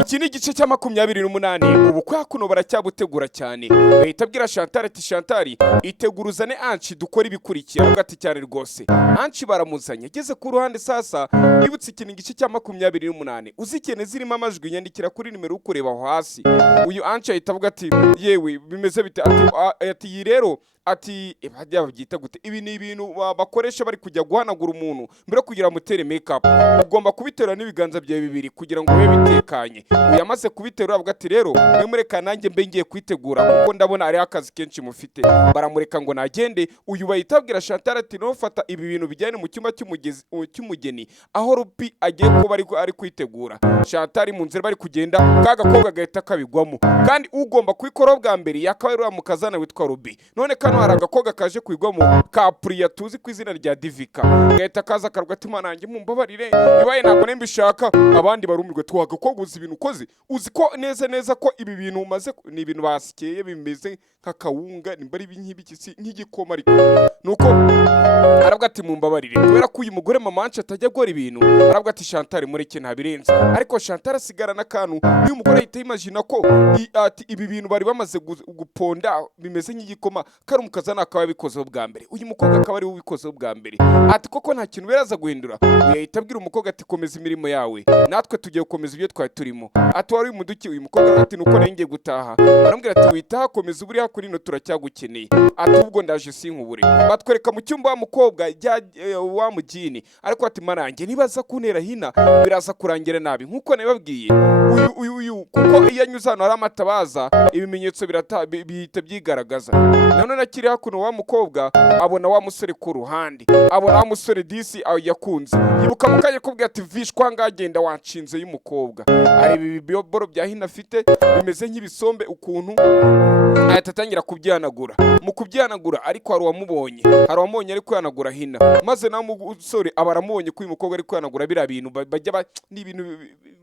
Iki ni igice cya 28 ubu kwa kuno baracyabutegura cyane. Bahita abwira Chantal ati Chantal itegura uzane Anchi dukora ibikurikira ugati cyane rwose. Anchi baramuzanye ageze ku ruhande sasa bibutse ikintu igice cya 28 uzikene zirimo amajwi nyandikira kuri nimero ukureba aho hasi. Uyu Anchi ahita avuga ati yewe bimeze bite ati rero ati bajya babyita gute ibi ni ibintu bakoresha bari kujya guhanagura umuntu mbere kugira mutere makeup ugomba kubitera n'ibiganza byawe bibiri kugira ngo ube bitekanye. Uyamaze kubitera avuga ati rero mwemureka nanjye mbe ngiye kwitegura kuko ndabona ari akazi kenshi mufite. Baramureka ngo nagende. Uyu bahita abwira Chantal ati no fata ibi bintu bijyane mu cyumba cy'umugeni aho Rupi agiye kuba ari kwitegura. Chantal mu nzira bari kugenda kagakobwa gahita kabigwamo kandi ugomba kwikora bwa mbere yakaba mu kazana witwa Rubi. None kano hari agakobwa kaje kwigwamo ka Priya tuzi ku izina rya Divika gahita kaza karwa ati manange mumbabarire ibaye ntabwo nembishaka. Abandi barumirwe twagakobwa uzi ibintu ukoze uzi ko neza ko ibi bintu umaze ni ibintu basikeye bimeze nk'akawunga nimbari nk'ibikisi nk'igikoma ariko nuko aravuga ati mumbabarire kubera ko uyu mugore mama Anchi atajya gora ibintu. Aravuga ati Chantal mureke ntabirenze ariko Chantal asigarana kantu niyo umugore ahita imagine ko ati ibi bintu bari bamaze guponda bimeze nk'igikoma kari umukazana akaba yabikozeho bwa mbere. Uyu mukobwa akaba ari ubikozeho bwa mbere ati koko nta kintu beraza guhindura. Yahita abwira umukobwa ati komeza imirimo yawe natwe tugiye gukomeza ibyo twari turimo. Ati wari umuduki. Uyu mukobwa ati nuko ngiye gutaha. Baramubwira ati witaha komeza uburi hakuri no turacyagukeneye. Ati ubwo ndaje sinkubure. Batwereka mu cyumba wa mukobwa WAMUGENI ariko ati manange nibaza kuntera hina biraza kurangira nabi nkuko nababwiye. Uyu kuko iyo anyuze hano hari amatabaza ibimenyetso bihita byigaragaza. None nakiri hakuno wa mukobwa abona wa musore ku ruhande abona wa musore disi yakunze yibuka mukanye kubwira ati vishwa ngagenda wanshinze y'umukobwa ari ibiboro bya hina afite bimeze nk'ibisombe ukuntu ahitatangira kubyanagura mu kubyanagura ariko hari uwamubonye ariko yanagura hina maze na musore abaramubonye ko uyu mukobwa ariko yanagura bira bintu bajya ni ibintu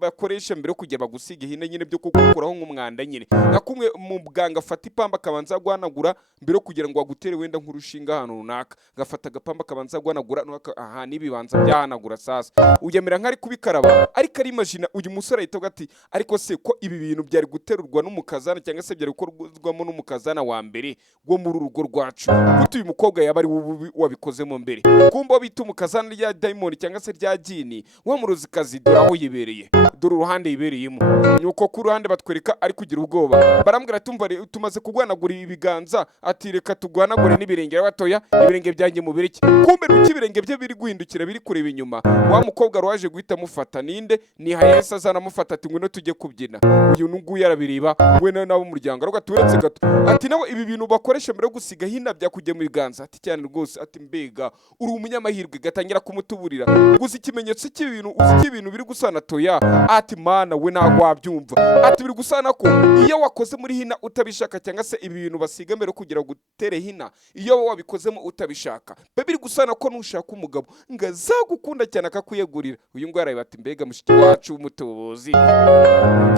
bakoresha mbere kugira bagusiga hina nyine byo kukuraho nk'umwanda nyine nakumwe mu bwanga afata ipamba kabanza guhanagura mbere kugira ngo agutere wenda nk'urushinga hano runaka gafata agapamba kabanza guhanagura aha nibibanza byahanagura sasa uyemera nk'ari kubikaraba ariko ari imagine uyu musore ahita ati ariko se ko ibi bintu byari guterurwa n'umukazana cyangwa se byari gukorwamo n'umukazana wa mbere go muri urugo rwacu gutu uyu mukobwa yaba ari wabikozemo mbere kumba bita umukazana rya Dayimoni cyangwa se rya Jini wa muruzikazi dore aho yibereye dore uruhande yibereyemo nuko ku ruhande batwereka ari kugira ubwoba. Barambwira tumva tumaze kugwanagura ibiganza ati reka tugwanagure n'ibirenge batoya ibirenge byanjye mu biriki kumbe n'ikibirenge bye biri guhindukira biri kureba inyuma. Wa mukobwa rwaje guhita mufata ninde ni Hayesa azana mufata ati ngwino tujye kubyina. Uyu nungu yarabiriba we nabo umuryango ariko tuwetse gato ati nawe ibi bintu bakoresha mbere gusiga hina bya kujye mu biganza ati cyane rwose ati mbega uri umunyamahirwe gatangira kumutuburira guzi ikimenyetso cy'ibintu uzi ibintu biri gusana toya ati mana we nagwa wabyumva ati biri gusana ko iyo wakoze muri hina utabishaka cyangwa se ibi bintu basiga mbere kugira gutere hina iyo wabikozemo utabishaka biri gusana ko nushaka umugabo ngazagukunda cyane akakuyegurira. Uyu ngo yarabati mbega mushiki wacu umutubuzi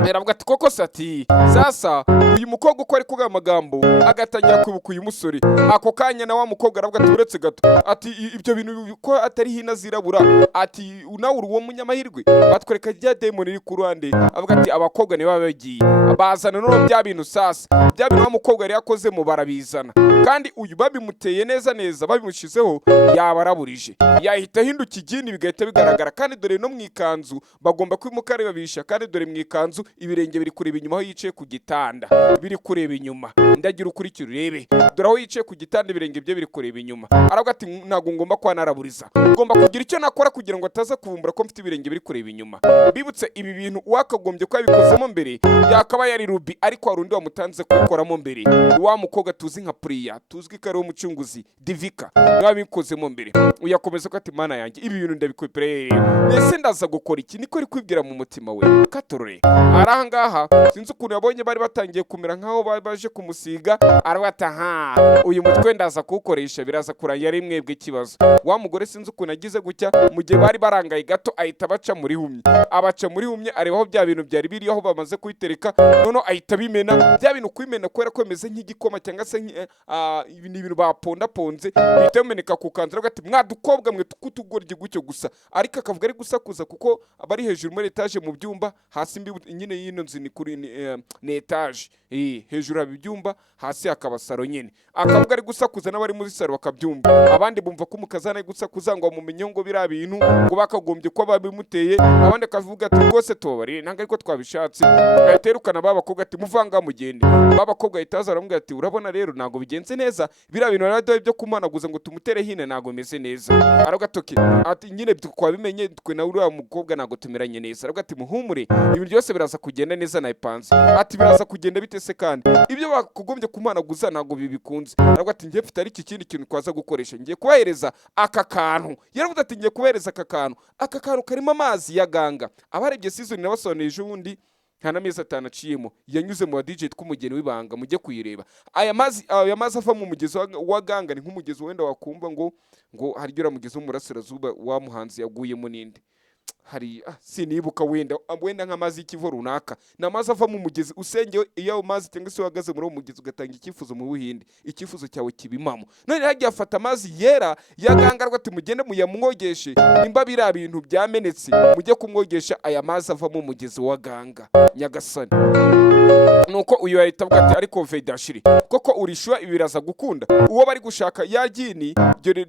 yaravuga ati koko sati sasa uyu mukobwa uko ari kuga amagambo agatangira kwibuka uyu musore ako kanya na wa mukobwa aravuga ati uretse gato ati ibyo bintu ko atari hina zirabura ati nawe uri uwo munyamahirwe. Batwereka rya Dayimoni iri ku ruhande avuga ati abakobwa ni babagiye bazana no bya bintu sasa bya bintu wa mukobwa yari yakoze mu barabizana kandi uyu babimuteye neza babimushizeho yabaraburije yahita hinduka igini bigahita bigaragara kandi dore no mwikanzu bagomba kwimukareba bisha kandi dore mwikanzu ibirenge biri kureba inyuma aho yicaye ku gitanda biri kureba inyuma ndagira ukurikira urebe dore aho yicaye ku gitanda ibirenge bye biri kureba inyuma. Aravuga ati ntago ngomba kwa naraburiza ngomba kugira icyo nakora kugira ngo ataza kuvumbura ko mfite ibirenge biri kureba inyuma. Bibutse ibi bintu wakagombye ko yabikozemo mbere yakaba yari Rubi ariko harundi wamutanze kubikoramo mbere wa mukobwa tuzi nka Priya tuzwi ko ari umucunguzi Divika wabikozemo mbere. Uyakomeza ko ati mana yanjye ibi bintu ndabikwepereye ese ndaza gukora iki niko ari kwibwira mu mutima we katorore arangaha sinzi ukuntu yabonye bari batangiye kumera nkaho baje kumusiga arabata ha uyu mutwe ndaza kuwukoresha biraza kurangira ari mwebwe ikibazo. Wa mugore sinzi ukuntu agize gutya mu gihe bari barangaye gato ahita baca muri humye abaca muri humye arebaho bya bintu byari biri aho bamaze kubitereka nono ahita bimena bya bintu kwimena kwera kwemeze nk'igikoma cyangwa se ni ibintu bapondaponze bihita bimeneka ku kanzu aravuga ati mwadukobwa mwe kutugorye gutyo gusa, ariko akavuga ari gusakuza kuko abari hejuru muri etage mu byumba, hasi nyine y'ino nzu ni kuri ni etage, hejuru haba ibyumba, hasi hakaba saro nyine. Akavuga ari gusakuza n'abari muri saro bakabyumva, abandi bumva ko umukazana ari gusakuza ngo bamumenye ngo biriya bintu ngo bakagombye ko babimuteye, abandi akavuga ati rwose tubabare ntabwo ariko twabishatse, agahita yirukana babakobwa ati muvanga mugende. Babakobwa ahita aza aramubwira ati urabona rero ntabwo bigenze neza, biriya bintu rero byo kumanaguza ngo tumutere hino ntabwo bimeze neza. Aravuga ati nyine twabimenye twe na uriya mukobwa ntabwo tumeranye neza. Aravuga ati muhumure ibintu byose biraza kugenda neza nayipanze. Ati biraza kugenda bitese kandi ibyo bakugombye kumanaguza ntabwo bibikunze. Aravuga ati ngiye mfite ari iki kindi kintu twaza gukoresha, ngiye kubahereza aka kantu. Yaravuze ati ngiye kubahereza aka kantu karimo amazi ya ganga. Abarebye season nabasobanurije ejo bundi nta n'amezi 5 aciyemo, yanyuze mu DJ tw'umugeni w'ibanga, mujye kuyireba. Aya mazi ava mu mugezi wa ganga, ni nk'umugezi wenda wakumva ngo haryo ramugezi w'umurasirazuba wa muhanzi yaguyemo ninde hari sinibuka wenda nk'amazi y'ikivo runaka. Na mazi ava mu mugezi usengewe, iyo mazi cyangwa se wagaze muri uwo mugezi ugatanga icyifuzo mu Buhinde, icyifuzo cyawe kibimamo. None hagiye afata amazi yera yagangarwa ati mugende muyamwogeshe, nimba biriya bintu byamenetse mujye kumwogesha aya mazi ava mu mugezi wa ganga Nyagasani. Nuko uyu yahita avuga ati ariko vedashiri koko urishwa ibiraza gukunda uwo bari gushaka ya jini,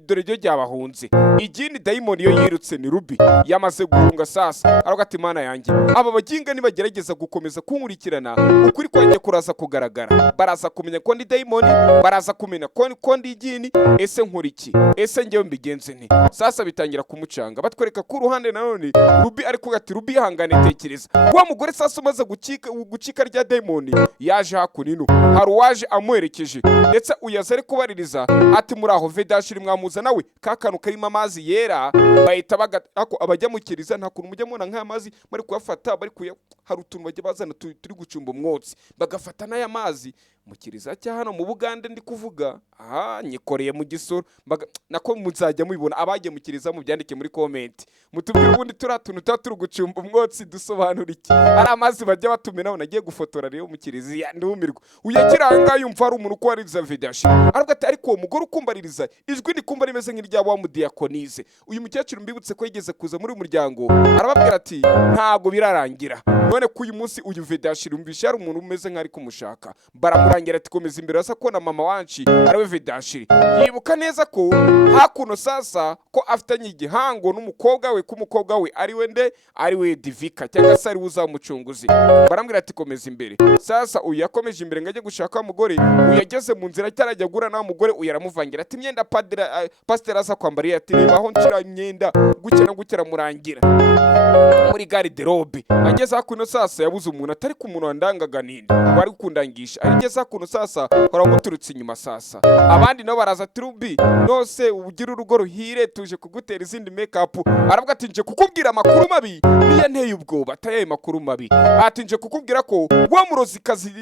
dore ryo ryabahunze. Igini dayimoni yo yirutse ni Ruby yamaze guhunga sasa. Aravuga ati mana yanjye aba baginga nibagerageza gukomeza kunkurikirana, ukuri kwanjye kuraza kugaragara, baraza kumenya ko ndi dayimoni, baraza kumenya ko ndi igini. Ese nkuriki, ese ngewe mbigenze nti? Sasa bitangira kumucanga, batwereka ku ruhande nanone Ruby ariko ati Ruby ihangane tekereza, wa mugore sasa umaze gucika rya dayimoni yaje hakunino, hari uwaje amuherekeje ndetse uyaza ari kubaririza ati muraho vedashiri mwamuza nawe kakanu karimo amazi yera. Bahita ako abajya mu kiriza nta kuntu mujya mubona nk'aya mazi bari kuyafata, hari utuntu bajya bazana turi gucumba umwotsi bagafata n'aya mazi mu kiriza cya hano mu Bugande ndi kuvuga. Nyikoreye mu Gisoro nako muzajya mubibona, abagiye mu kiriza mu byandike muri comment mutubwire ubundi tuntu turi gucumba umwotsi dusobanura iki. Ari amazi bajya batumena, nagiye gufotora rero mu kiriziya ndumirwa. Uyakiranga yumva ari umuntu ko wariza vidashi, aravuga ati ariko uwo mugore ukumbaririza ijwi ndikumva rimeze nk'irya wa mudiakonize. Uyu mukecuru mbibutse ko yigeze kuza muri umuryango, arababwira ati ntago birarangira, none ko uyu munsi uyu vidashi rumvisha ari umuntu umeze nk'ari kumushaka. Baramurangira ati komeza imbere asa ko na mama wanci arawe vidashi. Yibuka neza ko hakuno sasa ko afitanye igihango n'umukobwa we, kumukobwa we ari we Divika cyangwa se ari uzamucunguzi. Barambwira ati komeza imbere. Sasa uyu yakomeje imbere ngo ajye gushaka umugore, uyageze mu nzira cyarajya gura na mugore uyaramuvangira ati imyenda pasiteri aza kwambara, ati baho nshira imyenda gukera murangira muri gare de robe. Ageze hakuno sasa yabuze umuntu atari ku muntu wandangaga ninde wari gukundangisha. Ageze hakuno sasa baramuturutse inyuma. Sasa abandi nabo baraza ati Ruby nose ugira urugo ruhire tuje kugutera izindi makeup. Aravuga ati nje kukubwira amakuru mabi niyo nteye ubwoba, ataye makuru mabi. Ati nje kukubwira ko wa murozikazi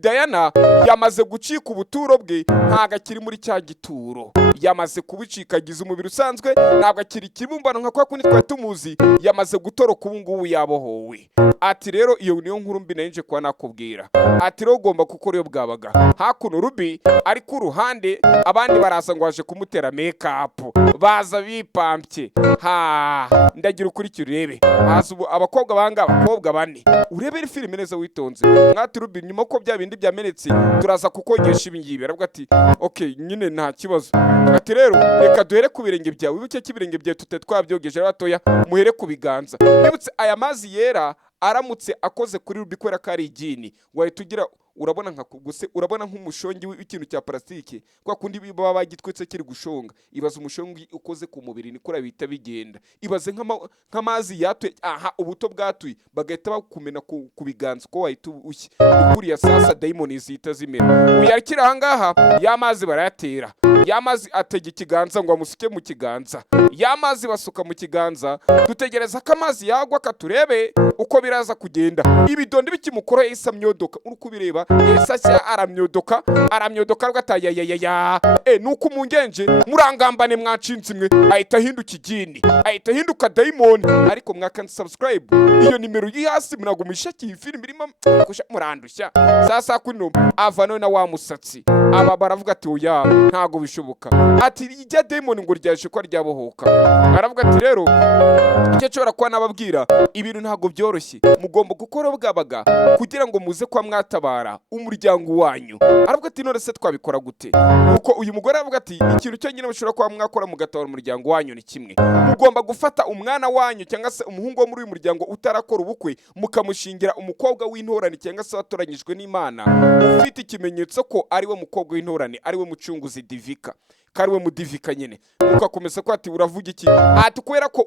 Diana yamaze gucika ubuturo bwe, ntago akiri muri cya gituro, yamaze kubicikagiza umubiri usanzwe, ntabwo akiri kibumbano nka kwa kundi twari tumuzi, yamaze gutoroka ubu ngubu yabohowe. Ati rero iyo niyo nkuru mbi nanje kwa nakubwira. Ati rero ugomba gukora iyo bwabaga. Hakuno Ruby ari ku ruhande, abandi baraza ngo waje kumutera makeup, baza bipampye. Ndagira ukurikira urebe haza abakobwa banga abakobwa bane, urebere filime neza witonze. Mwati Ruby nyuma ko bya bindi byamenetse turaza kukogesha ibingibi. Aravuga ati okay nyine nta kibazo. Ati rero reka duhere ku birenge byawe, wibuke kibirenge byawe twabyogeje batoya, muhere ku biganza. Bibutse aya mazi yera aramutse akoze kuri Ruby kwera kari igini, wahita ugira urabona nka guse, urabona nk'umushongi w'ikintu cya plastike kwa kundi baba bagitwetse kiri gushonga. Ibaza umushongi ukoze ku mubiri nikora bita bigenda. Ibaze nk'amazi yatuye ubuto bwatuye bagahita bakumena ku biganza ko wahita ukuriya sasa dayimoni zihita zimera. Uyakira ahangaha y'amazi barayatera yamazi atega ikiganza ngo amusuke mu kiganza, yamazi basuka mu kiganza, dutegereza ko amazi yagwa katurebe uko biraza kugenda. Ibidondi bikimukora yahise amyodoka, uri kubireba yahise ashya aramyodoka rwatayayaya nuko umungenje murangambane mwacinze imwe ahita ahinduka igini, ahita ahinduka dayimoni. Ariko mwakandi subscribe iyo nimero iri hasi murago mishakiye filime irimo murandushya sasa kuno avano na wa musatsi. Aba baravuga ati oya ntago bishoboka, ati ijya dayimoni ngo ryaje ko ryabohoka. Aravuga ati rero icyo cyora kwa nababwira ibintu ntago byoroshye, mugomba gukora bwabaga kugira ngo muze kwa mwatabara umuryango wanyu. Aravuga ati none se twabikora gute? Nuko uyu mugore aravuga ati ikintu cyo nyine mushobora kwa mwakora mugatabara umuryango wanyu ni kimwe, mugomba gufata umwana wanyu cyangwa se umuhungu wo muri uyu muryango utarakora ubukwe mukamushingira umukobwa w'intorane cyangwa se watoranyijwe n'Imana ufite ikimenyetso ko ari we mukobwa w'intorane, ari we mucunguzi divika, kariwe mudivika nyene. Nuko akomeza ko ati uravuga iki? Ati kubera ko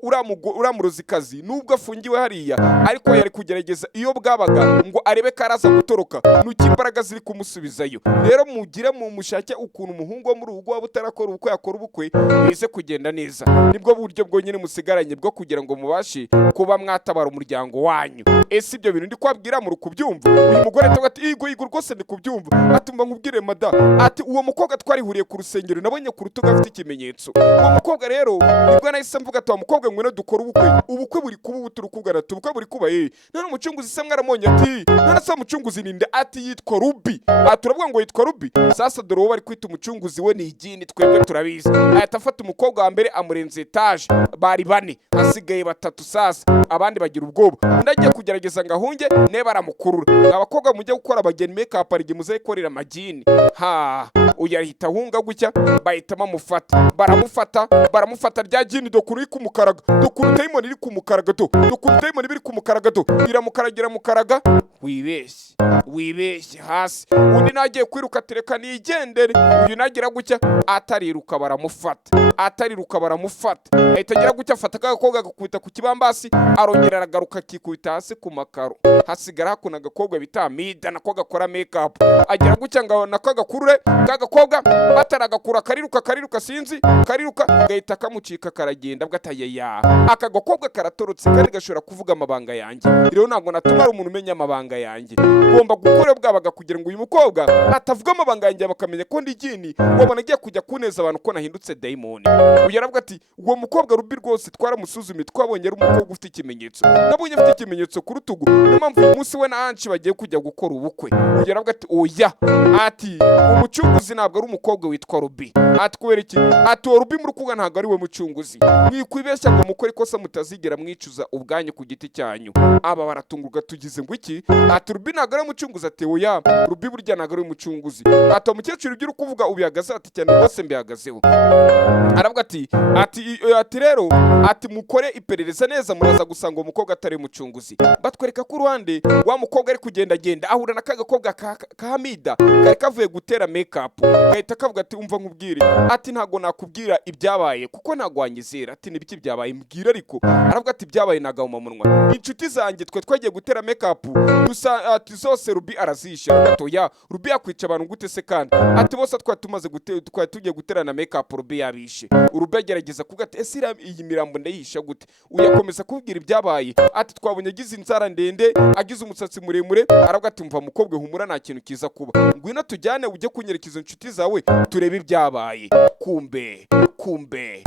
uramurozikazi nubwo afungiwe hariya ariko yari kugerageza iyo bwabaga ngo arebe karaza gutoroka nuko imbaraga ziri kumusubizayo. Rero mugire mu mushake ukuntu umuhungu wo muri urugo waba utarakora ubukwe yakora ubukwe bize kugenda neza. Nibwo buryo bwonyine musigaranye bwo kugira ngo mubashe kuba mwatabara umuryango wanyu. Ese ibyo bintu ndi kwabwira muri kubyumva? Uyu mugore atavuga ati igo rwose ndi kubyumva. Ati mba nkubwire mada, ati uwo mukobwa twarihuriye ku rusengero nabonye ku rutugu afite ikimenyetso. Uwo mukobwa rero nibwo nahise mvuga ati wa mukobwa ngwino dukora ubukwe buri kuba ubuturukubwira ati ubukwe buri kuba none umucunguzi se mwaramonye ati none se umucunguzi ninde? Ati yitwa Ruby. Turavuga ngo yitwa Ruby. Sasa dore uwo bari kwita umucunguzi we ni igini twebwe turabizi. Ahita afata umukobwa wa mbere amurenze etage, bari bane hasigaye batatu. Sasa abandi bagira ubwoba, ndagiye kugerageza ngahunge neba aramukurura. Abakobwa mujye gukora abageni makeup arige muzayikorera amagini uyahita hunga gutya bahita baramufata rya gini dokuru iri kumukaraga, dokuru dayimoni iri kumukaraga dokuru dayimoni biri kumukaraga iramukaragira mukaraga. Wibeshye hasi. Undi nagiye kwiruka tereka nigendere, uyu nagira gutya atariruka baramufata ahita agira gutya afata agakobwa agakubita ku kibambasi, arongera aragaruka akikubita hasi ku makaro. Hasigara hakuna agakobwa bita Mida nako gakora makeup, agira gutya ngo nako agakurure kagakobwa bataragakura kariruka sinzi gahita kamucika karagenda bwatayaya. Aka gakobwa karatorotse kandi gashobora kuvuga amabanga yanjye. Rero ntabwo natumara umuntu umenya amabanga yanjye, ngomba gukora bwabaga kugira ngo uyu mukobwa atavuga amabanga yanjye bakamenya ko ndi gini, wabona agiye kujya kuneza abantu ko nahindutse dayimoni. Uyu aravuga ati uwo mukobwa Ruby rwose twaramusuzumye twabonye ari umukobwa ufite ikimenyetso, nabonye afite ikimenyetso ku rutugu, niyo mpamvu uyu munsi we na Anshi bagiye kujya gukora ubukwe. Uyu aravuga ati oya, ati umucunguzi ntabwo ari umukobwa witwa Ruby. Ati kubera iki? Ati uwo Ruby muri kuvuga ntabwo ari we mucunguzi, mwikwibeshya ngo mukore ikosa mutazigera mwicuza ubwanyu ku giti cyanyu. Aba baratungurwa tugize ngo iki? Ati Ruby ntabwo ari umucunguzi. Ati oya, Ruby burya ntabwo ari umucunguzi. Ati umukecuru ibyo uri kuvuga ubihagaze? Ati cyane rwose mbihagazeho. Aravuga ati rero ati mukore iperereza neza muraza gusanga uwo mukobwa atari umucunguzi. Batwereka ko uruhande wa mukobwa ari kugendagenda ahura na kagakobwa ka Hamida kari kavuye gutera makeup, gahita kavuga ati umva nkubwire, ati ntago nakubwira ibyabaye kuko ntago wanyizera. Ati nibiki byabaye mbwira? Ariko aravuga ati byabaye nagahuma munwa, inshuti zanjye twe twagiye gutera makeup gusa ati zose Ruby arazishe. Gatoya Ruby yakwica abantu gute se kandi? Ati bose twari tugiye guterana makeup Ruby yabishe. Ruby agerageza kuvuga ati ese iyi mirambo ndayisha gute? Uyakomeza kubwira ibyabaye. Ati twabonye agize inzara ndende, agize umusatsi muremure. Aravuga ati mva mukobwa humura nta kintu kiza kuba, ngwino tujyane ujye kunyereka izo inshuti zawe turebe ibyabaye. Kumbe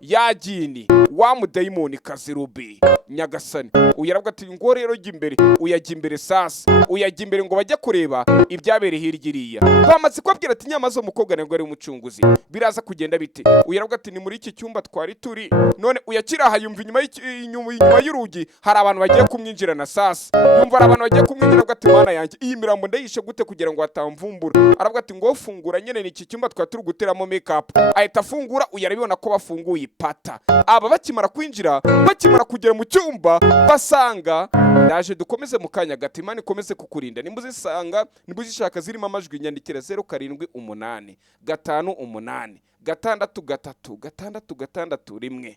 yagini wa mudayimoni kazi Ruby nyagasani. Uyu aravuga ati ngo rero jya imbere. Uyajya imbere sasa, uyajya imbere ngo bajya kureba ibyabereye hirya iriya. Bamaze kubabwira ati nyama zo mukobwa ntabwo ari umucunguzi, biraza kugenda bite? Uyu aravuga ati ni muri iki cyumba twari turi, none uyakiraha yumva inyuma y'urugi hari abantu bagiye kumwinjirana. Sasa yumva ari abantu bagiye kumwinjira, avuga ati mana yanjye iyi mirambo ndayishe gute kugira ngo atamvumbura. Aravuga ati ngo fungura nyene ni iki cyumba twari turi guteramo makeup. Ahita afungura, uyarabibona ko bafunguye ipata. Aba bakimara kwinjira, bakimara kugera mu cyumba basanga ndaje dukomeze mu kanya gato. Imana ikomeze kukurinda. Nimbuzisanga nimbuzishaka zirimo amajwi nyandikira 078 58 6 3 1.